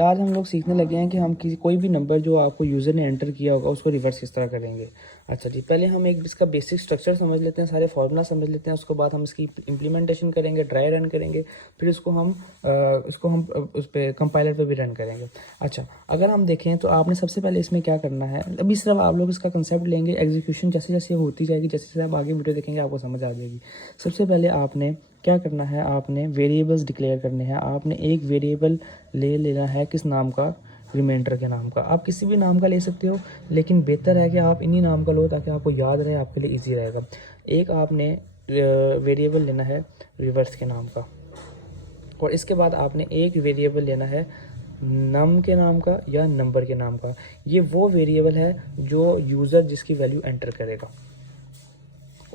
आज हम लोग सीखने लगे हैं कि हम किसी कोई भी नंबर जो आपको यूज़र ने एंटर किया होगा उसको रिवर्स किस तरह करेंगे। अच्छा जी, पहले हम एक इसका बेसिक स्ट्रक्चर समझ लेते हैं, सारे फार्मूला समझ लेते हैं, उसके बाद हम इसकी इम्प्लीमेंटेशन करेंगे, ड्राई रन करेंगे, फिर इसको हम उस पर कंपाइलर पे भी रन करेंगे। अच्छा, अगर हम देखें तो आपने सबसे पहले इसमें क्या करना है, अभी सिर्फ आप लोग इसका कंसेप्ट लेंगे, एग्जीक्यूशन जैसे जैसे होती जाएगी, जैसे जैसे आप आगे वीडियो देखेंगे आपको समझ आ जाएगी। सबसे पहले आपने क्या करना है, आपने वेरिएबल्स डिक्लेयर करने हैं। आपने एक वेरिएबल ले लेना है किस नाम का, रिमाइंडर के नाम का। आप किसी भी नाम का ले सकते हो, लेकिन बेहतर है कि आप इन्हीं नाम का लो ताकि आपको याद रहे, आपके लिए इजी रहेगा। एक आपने वेरिएबल लेना है रिवर्स के नाम का, और इसके बाद आपने एक वेरिएबल लेना है नम के नाम का या नंबर के नाम का। ये वो वेरिएबल है जो यूज़र जिसकी वैल्यू एंटर करेगा।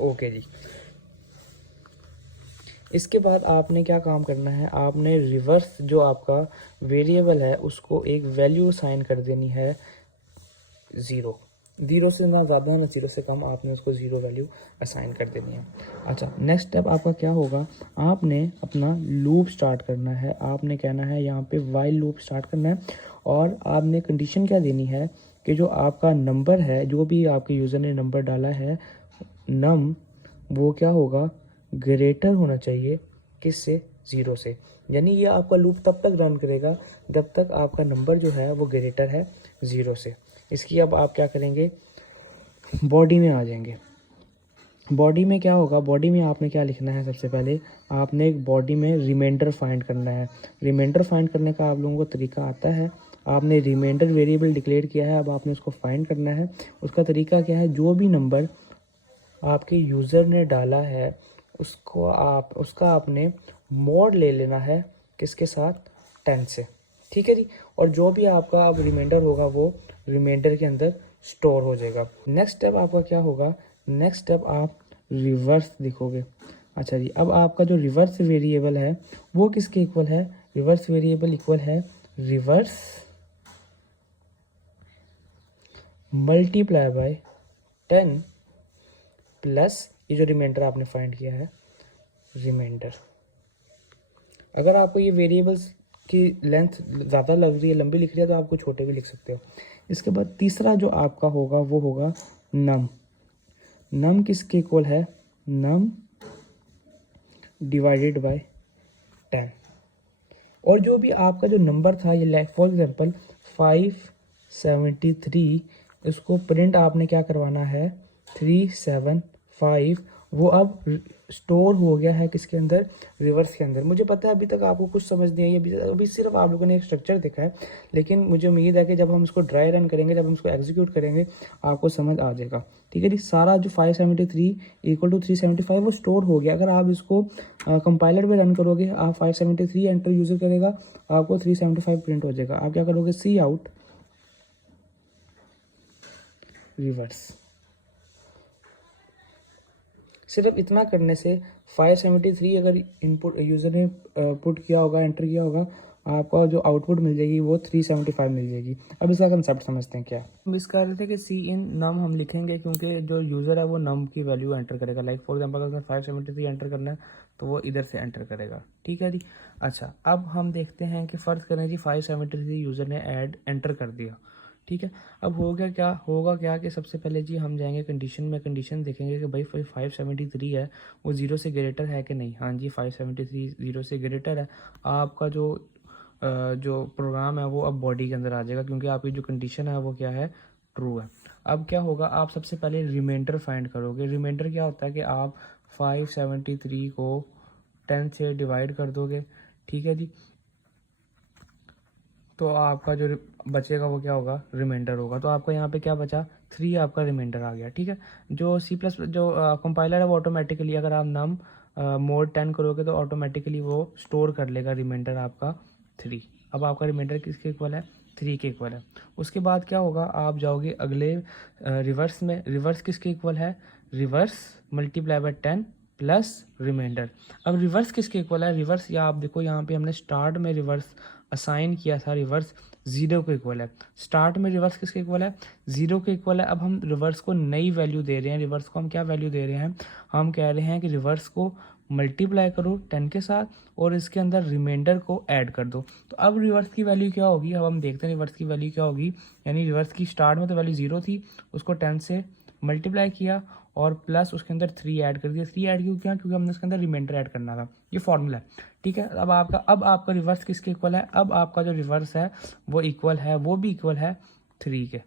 ओके जी, इसके बाद आपने क्या काम करना है, आपने रिवर्स जो आपका वेरिएबल है उसको एक वैल्यू असाइन कर देनी है ज़ीरो। ज़ीरो से ना ज़्यादा है ना ज़ीरो से कम, आपने उसको ज़ीरो वैल्यू असाइन कर देनी है। अच्छा, नेक्स्ट स्टेप आपका क्या होगा, आपने अपना लूप स्टार्ट करना है। आपने कहना है यहाँ पे वाइल लूप स्टार्ट करना है, और आपने कंडीशन क्या देनी है कि जो आपका नंबर है, जो भी आपके यूज़र ने नंबर डाला है नम, वो क्या होगा, ग्रेटर होना चाहिए किससे, ज़ीरो से। यानी ये आपका लूप तब तक रन करेगा जब तक आपका नंबर जो है वो ग्रेटर है ज़ीरो से। इसकी अब आप क्या करेंगे, बॉडी में आ जाएंगे। बॉडी में क्या होगा, बॉडी में आपने क्या लिखना है, सबसे पहले आपने एक बॉडी में रिमाइंडर फाइंड करना है। रिमाइंडर फाइंड करने का आप लोगों को तरीका आता है। आपने रिमाइंडर वेरिएबल डिक्लेयर किया है, अब आपने उसको फाइंड करना है। उसका तरीका क्या है, जो भी नंबर आपके यूज़र ने डाला है उसका आपने मोड ले लेना है किसके साथ, 10 से। ठीक है जी, और जो भी आपका अब रिमाइंडर होगा वो रिमाइंडर के अंदर स्टोर हो जाएगा। नेक्स्ट स्टेप आपका क्या होगा, नेक्स्ट स्टेप आप रिवर्स लिखोगे। अच्छा जी, अब आपका जो रिवर्स वेरिएबल है वो किसके इक्वल है, रिवर्स वेरिएबल इक्वल है रिवर्स मल्टीप्लाई बाय 10 प्लस ये जो रिमाइंडर आपने फाइंड किया है रिमाइंडर। अगर आपको ये वेरिएबल्स की लेंथ ज़्यादा लग रही है, लंबी लिख रही है, तो आपको छोटे भी लिख सकते हो। इसके बाद तीसरा जो आपका होगा वो होगा नम। नम किसके इक्वल है, नम डिवाइडेड बाय 10। और जो भी आपका जो नंबर था, ये फॉर एग्जांपल 573, इसको प्रिंट आपने क्या करवाना है 375, वो अब स्टोर हो गया है किसके अंदर, रिवर्स के अंदर। मुझे पता है अभी तक आपको कुछ समझ नहीं आई, अभी सिर्फ आप लोगों ने एक स्ट्रक्चर देखा है, लेकिन मुझे उम्मीद है कि जब हम इसको ड्राई रन करेंगे, जब हम इसको एग्जीक्यूट करेंगे, आपको समझ आ जाएगा। ठीक है जी, सारा जो 573 इक्वल टू 375 वो स्टोर हो गया। अगर आप इसको कंपाइलर पे रन करोगे, आप 573 एंटर यूज़र करेगा, आपको 375 प्रिंट हो जाएगा। आप क्या करोगे, सी आउट रिवर्स। सिर्फ इतना करने से 573 अगर इनपुट यूज़र ने पुट किया होगा, एंटर किया होगा, आपका जो आउटपुट मिल जाएगी वो 375 मिल जाएगी। अब इसका कंसेप्ट समझते हैं क्या। हम इस कह रहे थे कि सी इन नम हम लिखेंगे क्योंकि जो यूज़र है वो नम की वैल्यू एंटर करेगा। लाइक फॉर एग्जांपल अगर 573 एंटर करना है तो वो इधर से एंटर करेगा। ठीक है जी। अच्छा, अब हम देखते हैं कि फ़र्ज़ करें जी 573 यूज़र ने एंटर कर दिया। ठीक है, अब होगा क्या कि सबसे पहले जी हम जाएंगे कंडीशन में, कंडीशन देखेंगे कि भाई 573 है वो ज़ीरो से ग्रेटर है कि नहीं। हाँ जी, 573 ज़ीरो से ग्रेटर है। आपका जो प्रोग्राम है वो अब बॉडी के अंदर आ जाएगा, क्योंकि आपकी जो कंडीशन है वो क्या है, ट्रू है। अब क्या होगा, आप सबसे पहले रिमाइंडर फाइंड करोगे। रिमाइंडर क्या होता है कि आप 573 को 10 से डिवाइड कर दोगे। ठीक है जी, तो आपका जो बचेगा वो क्या होगा, रिमाइंडर होगा। तो आपका यहाँ पे क्या बचा, 3 आपका रिमाइंडर आ गया। ठीक है, जो सी प्लस जो कंपाइलर है वो ऑटोमेटिकली अगर आप नम मोड 10 करोगे तो ऑटोमेटिकली वो स्टोर कर लेगा रिमाइंडर आपका 3। अब आपका रिमाइंडर किसके इक्वल है, 3 के इक्वल है। उसके बाद क्या होगा, आप जाओगे अगले रिवर्स में। रिवर्स किसके इक्वल है, reverse multiply by 10 plus remainder. अब रिवर्स किसके इक्वल है, रिवर्स या आप देखो यहाँ पे हमने स्टार्ट में रिवर्स असाइन किया था, रिवर्स 0 के इक्वल है। स्टार्ट में रिवर्स किसके इक्वल है, 0 के इक्वल है। अब हम रिवर्स को नई वैल्यू दे रहे हैं, रिवर्स को हम क्या वैल्यू दे रहे हैं, हम कह रहे हैं कि रिवर्स को मल्टीप्लाई करो 10 के साथ और इसके अंदर रिमाइंडर को ऐड कर दो। तो अब रिवर्स की वैल्यू क्या होगी, अब हम देखते हैं रिवर्स की वैल्यू क्या होगी। यानी रिवर्स की स्टार्ट में तो वैल्यू 0 थी, उसको 10 से मल्टीप्लाई किया और प्लस उसके अंदर 3 ऐड कर दिया। 3 ऐड क्यों किया, क्योंकि हमने उसके अंदर रिमाइंडर ऐड करना था। ये फॉर्मूला है, ठीक है। अब आपका रिवर्स किसके इक्वल है, अब आपका जो रिवर्स है वो इक्वल है, वो भी इक्वल है 3 के।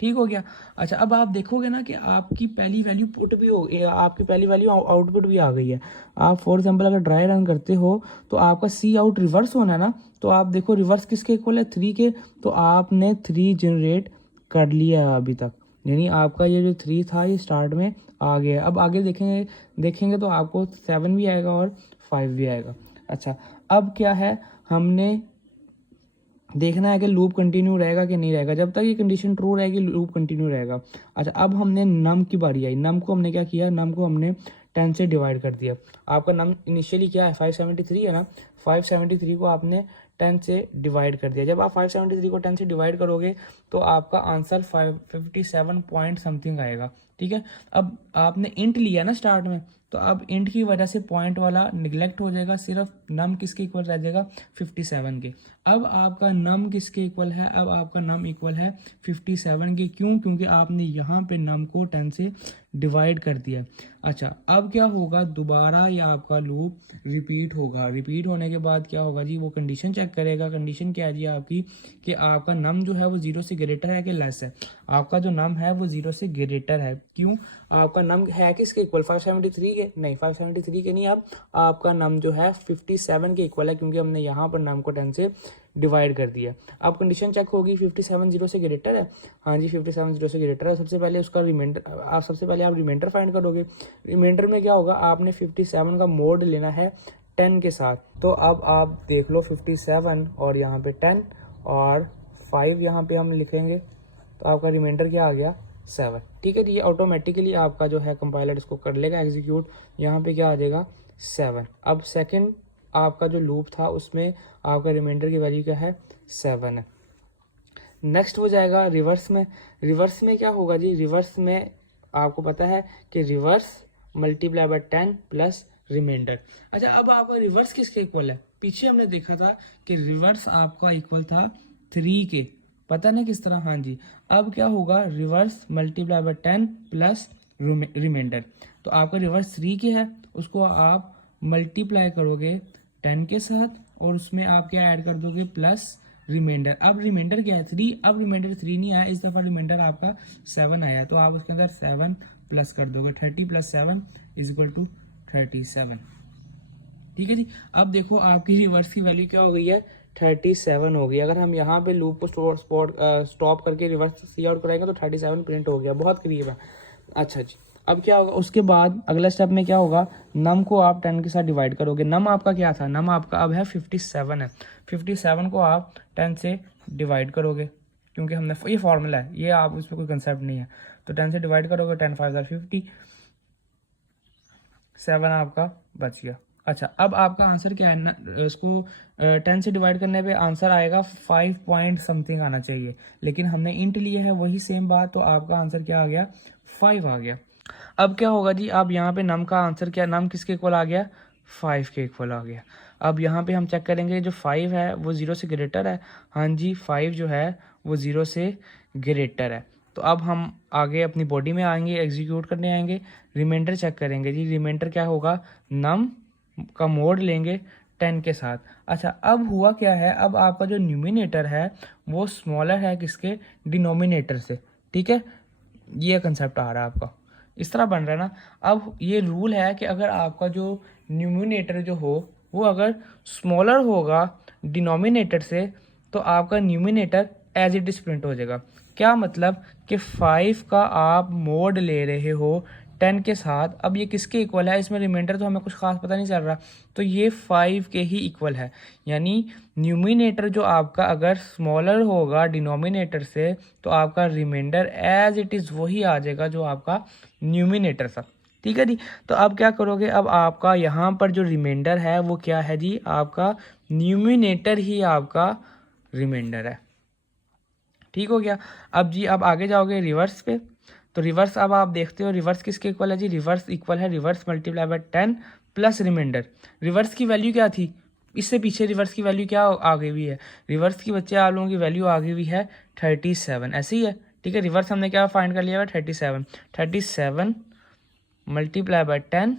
ठीक हो गया। अच्छा, अब आप देखोगे ना कि आपकी पहली वैल्यू पुट भी हो, आपकी पहली वैल्यू आउटपुट भी आ गई है। आप फॉर एग्जांपल अगर ड्राई रन करते हो तो आपका सी आउट रिवर्स होना है ना, तो आप देखो रिवर्स किसके इक्वल है, 3 के। तो आपने 3 जनरेट कर लिया है अभी तक, यानी आपका ये जो 3 था ये स्टार्ट में आ गया। अब आगे देखेंगे तो आपको 7 भी आएगा और 5 भी आएगा। अच्छा, अब क्या है, हमने देखना है कि लूप कंटिन्यू रहेगा कि नहीं रहेगा। जब तक ये कंडीशन ट्रू रहेगी लूप कंटिन्यू रहेगा। अच्छा, अब हमने नम की बारी आई। नम को हमने क्या किया, नम को हमने 10 से डिवाइड कर दिया। आपका नम इनिशियली क्या है, 573 है ना। 573 को आपने 10 से डिवाइड कर दिया। जब आप 573 को 10 से डिवाइड करोगे तो आपका आंसर 557 पॉइंट समथिंग आएगा, ठीक है। अब आपने इंट लिया ना स्टार्ट में, तो अब इंट की वजह से पॉइंट वाला निगलेक्ट हो जाएगा, सिर्फ नम किसके इक्वल रह जाएगा, 57 के। अब आपका नम किसके इक्वल है, अब आपका नम इक्वल है 57 के। क्यों, क्योंकि आपने यहाँ पे नम को 10 से डिवाइड कर दिया। अच्छा, अब क्या होगा, दोबारा ये आपका लूप रिपीट होगा। रिपीट होने के बाद क्या होगा जी, वो कंडीशन चेक करेगा। कंडीशन क्या है जी आपकी, कि आपका नम जो है वो 0 से ग्रेटर है कि लेस है। आपका जो नम है वो 0 से ग्रेटर है। क्यों, आपका नम है किसके इक्वल, 573 के नहीं, 573 के नहीं। अब आपका नम जो है 57 के इक्वल है, क्योंकि हमने यहाँ पर नम को 10 से डिवाइड कर दिया। अब कंडीशन चेक होगी, 57 0 से ग्रेटर है। हाँ जी, 57 0 से ग्रेटर है। सबसे पहले उसका रिमाइंडर, सबसे पहले आप रिमाइंडर फाइंड करोगे। रिमाइंडर में क्या होगा, आपने 57 का मोड लेना है 10 के साथ। तो अब आप देख लो 57 और यहाँ पे 10 और 5 यहाँ पे हम लिखेंगे, तो आपका रिमाइंडर क्या आ गया, 7। ठीक है जी, ये ऑटोमेटिकली आपका जो है कंपाइलर इसको कर लेगा एग्जीक्यूट। यहाँ पे क्या आ जाएगा, 7। अब सेकंड आपका जो लूप था उसमें आपका रिमाइंडर की वैल्यू क्या है, 7 है। नेक्स्ट हो जाएगा रिवर्स में। रिवर्स में क्या होगा जी, रिवर्स में आपको पता है कि reverse multiply by 10 plus remainder. अच्छा, अब आपका रिवर्स किसके इक्वल है, पीछे हमने देखा था कि रिवर्स आपका इक्वल था 3 के, पता नहीं किस तरह। हाँ जी, अब क्या होगा, reverse multiply by 10 plus remainder. तो आपका रिवर्स 3 के है, उसको आप मल्टीप्लाई करोगे 10 के साथ और उसमें आप क्या ऐड कर दोगे, प्लस रिमाइंडर। अब रिमाइंडर क्या है, 3। अब रिमाइंडर 3 नहीं आया, इस दफा रिमाइंडर आपका 7 आया, तो आप उसके अंदर 7 प्लस कर दोगे। 30 + 7 = 37। ठीक है जी, अब देखो आपकी रिवर्स की वैल्यू क्या हो गई है, 37 हो गई। अगर हम यहाँ पे लूप को स्टॉप करके रिवर्स सी आउट कराएंगे तो 37 प्रिंट हो गया, बहुत करीब है। अच्छा जी, अब क्या होगा, उसके बाद अगला स्टेप में क्या होगा, नम को आप 10 के साथ डिवाइड करोगे। नम आपका क्या था, नम आपका अब है 57 है। 57 को आप 10 से डिवाइड करोगे, क्योंकि हमने ये फॉर्मूला है, ये आप उसमें कोई कंसेप्ट नहीं है। तो 10 से डिवाइड करोगे, 10 × 5 = 50, 7 आपका बच गया। अच्छा, अब आपका आंसर क्या है ना, इसको 10 से डिवाइड करने पे आंसर आएगा 5 पॉइंट समथिंग आना चाहिए, लेकिन हमने इंट लिया है, वही सेम बात, तो आपका आंसर क्या आ गया, 5 आ गया। अब क्या होगा जी, अब यहाँ पे नम का आंसर क्या, नम किसके इक्वल आ गया, 5 के इक्वल आ गया। अब यहाँ पे हम चेक करेंगे, जो 5 है वो 0 से ग्रेटर है। हाँ जी, 5 जो है वो 0 से ग्रेटर है। तो अब हम आगे अपनी बॉडी में आएंगे, एग्जीक्यूट करने आएंगे, रिमाइंडर चेक करेंगे जी। रिमाइंडर क्या होगा, नम का मोड लेंगे 10 के साथ। अच्छा, अब हुआ क्या है, अब आपका जो न्यूमिनेटर है वो स्मॉलर है किसके, डिनोमिनेटर से। ठीक है, ये कंसेप्ट आ रहा है आपका, इस तरह बन रहा है ना। अब ये रूल है कि अगर आपका जो न्यूमिनेटर जो हो वो अगर स्मॉलर होगा डिनोमिनेटर से, तो आपका numerator as it is print हो जाएगा। क्या मतलब कि 5 का आप मोड ले रहे हो 10 के साथ। अब ये किसके इक्वल है, इसमें रिमाइंडर तो हमें कुछ खास पता नहीं चल रहा, तो ये 5 के ही इक्वल है। यानी न्यूमिनेटर जो आपका अगर स्मॉलर होगा डिनोमिनेटर से, तो आपका रिमाइंडर एज इट इज़ वही आ जाएगा जो आपका न्यूमिनेटर था। ठीक है जी, तो अब क्या करोगे, अब आपका यहाँ पर जो रिमाइंडर है वो क्या है जी, आपका न्यूमिनेटर ही आपका रिमाइंडर है। ठीक हो गया। अब जी, अब आगे जाओगे रिवर्स पे, तो रिवर्स अब आप देखते हो रिवर्स किसके इक्वल है जी, रिवर्स इक्वल है reverse multiply by 10 plus remainder. Reverse की वैल्यू क्या थी, इससे पीछे रिवर्स की वैल्यू क्या आ गई हुई है, रिवर्स की बच्चे आप लोगों की वैल्यू आ गई हुई है 37, ऐसे ही है, ठीक है। रिवर्स हमने क्या फाइंड कर लिया है 37 multiply by 10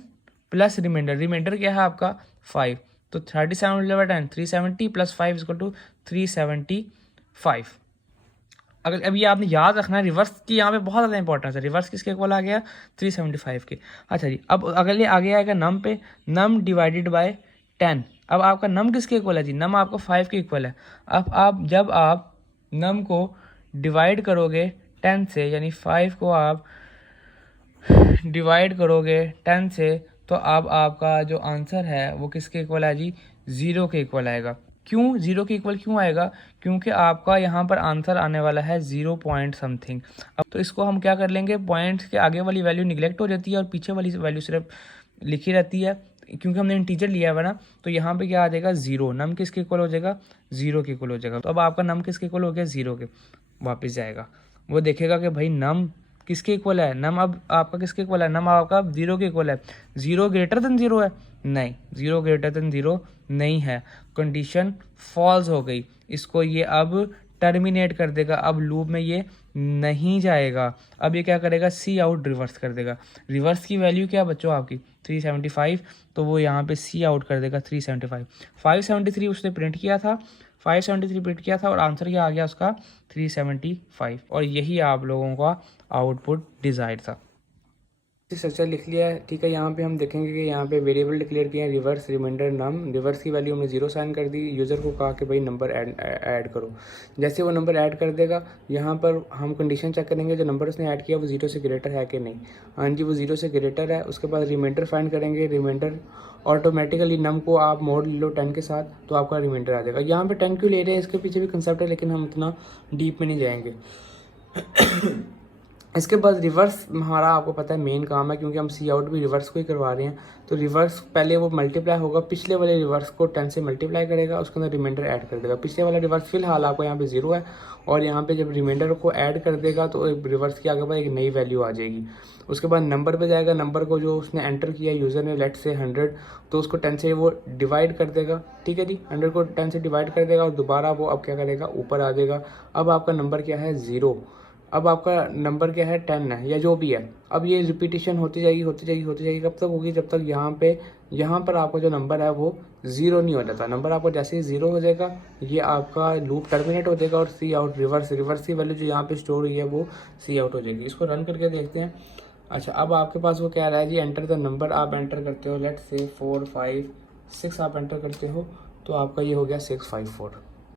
plus remainder, remainder क्या है आपका 5, तो 37 multiply by 10 370 plus 5 equal to 375। अगर अभी आपने याद रखना है रिवर्स की यहाँ पे बहुत ज़्यादा इंपॉर्टेंस है, रिवर्स किसके इक्वल आ गया 375 के। अच्छा जी, अब अगले आगे आएगा नम पे, नम डिवाइडेड बाय 10। अब आपका नम किसके इक्वल है जी, नम आपका 5 के इक्वल है। अब आप जब आप नम को डिवाइड करोगे 10 से, यानी 5 को आप डिवाइड करोगे 10 से, तो अब आपका जो आंसर है वो किसके इक्वल है जी, 0 के इक्वल आएगा। क्यों 0 के इक्वल क्यों आएगा, क्योंकि आपका यहाँ पर आंसर आने वाला है 0 पॉइंट समथिंग। अब तो इसको हम क्या कर लेंगे, पॉइंट्स के आगे वाली वैल्यू निगलेक्ट हो जाती है और पीछे वाली वैल्यू सिर्फ लिखी रहती है, क्योंकि हमने इंटीजर लिया हुआ ना, तो यहाँ पे क्या आ जाएगा 0, नम किसके इक्वल हो जाएगा 0 के इक्वल हो जाएगा। तो अब आपका नम किसके इक्वल हो गया 0 के, वापस जाएगा वो देखेगा कि भाई नम किसके इक्वल है, नम अब आपका किसके इक्वल है, नम आपका 0 के इक्वल है। 0 ग्रेटर देन 0 है, नहीं 0 ग्रेटर देन 0 नहीं है, कंडीशन फॉल्स हो गई। इसको ये अब टर्मिनेट कर देगा, अब लूप में ये नहीं जाएगा। अब ये क्या करेगा, सी आउट रिवर्स कर देगा। रिवर्स की वैल्यू क्या बच्चों आपकी 375, तो वो यहाँ पे सी आउट कर देगा 375। 573 उसने प्रिंट किया था, 573 प्रिंट किया था और आंसर क्या आ गया उसका 375, और यही आप लोगों का आउटपुट डिजायर था। स्ट्रक्चर लिख लिया है, ठीक है। यहाँ पे हम देखेंगे कि यहाँ पे वेरिएबल डिक्लेयर किए हैं रिवर्स रिमाइंडर नम, रिवर्स की वैल्यू हमने 0 साइन कर दी। यूज़र को कहा कि भाई नंबर ऐड करो, जैसे वो नंबर ऐड कर देगा यहाँ पर हम कंडीशन चेक करेंगे जो नंबर उसने ऐड किया वो 0 से ग्रेटर है कि नहीं। हाँ जी, वो 0 से ग्रेटर है। उसके बाद रिमाइंडर फाइंड करेंगे, रिमाइंडर ऑटोमेटिकली नम को आप मोड ले लो 10 के साथ, तो आपका रिमाइंडर आ जाएगा। यहाँ पे 10 क्यों ले रहे हैं, इसके पीछे भी कंसेप्ट है, लेकिन हम इतना डीप में नहीं जाएंगे। इसके बाद रिवर्स हमारा आपको पता है मेन काम है, क्योंकि हम सी आउट भी रिवर्स को ही करवा रहे हैं। तो रिवर्स पहले वो मल्टीप्लाई होगा, पिछले वाले रिवर्स को 10 से मल्टीप्लाई करेगा, उसके अंदर रिमाइंडर ऐड कर देगा। पिछले वाला रिवर्स फिलहाल आपको यहाँ पे 0 है, और यहाँ पे जब रिमाइंडर को ऐड कर देगा तो रिवर्स की आगे पर एक नई वैल्यू आ जाएगी। उसके बाद नंबर पे जाएगा, नंबर को जो उसने एंटर किया यूज़र ने, लेट से 100, तो उसको 10 से वो डिवाइड कर देगा, ठीक है जी। 100 को 10 से डिवाइड कर देगा और दोबारा वो अब क्या करेगा, ऊपर आ जाएगा। अब आपका नंबर क्या है 0, अब आपका नंबर क्या है 10 है या जो भी है। अब ये रिपीटिशन होती जाएगी होती जाएगी होती जाएगी, कब तक होगी, जब तक यहाँ पर आपका जो नंबर है वो 0 नहीं हो जाता। नंबर आपको जैसे ही 0 हो जाएगा, ये आपका लूप टर्मिनेट हो जाएगा और सी आउट रिवर्स की वैल्यू जो यहाँ पे स्टोर हुई है वो सी आउट हो जाएगी। इसको रन करके देखते हैं। अच्छा, अब आपके पास वो क्या रहा है जी, एंटर द नंबर आप एंटर करते हो, लेट से 4 5 6 आप एंटर करते हो, तो आपका ये हो गया 654।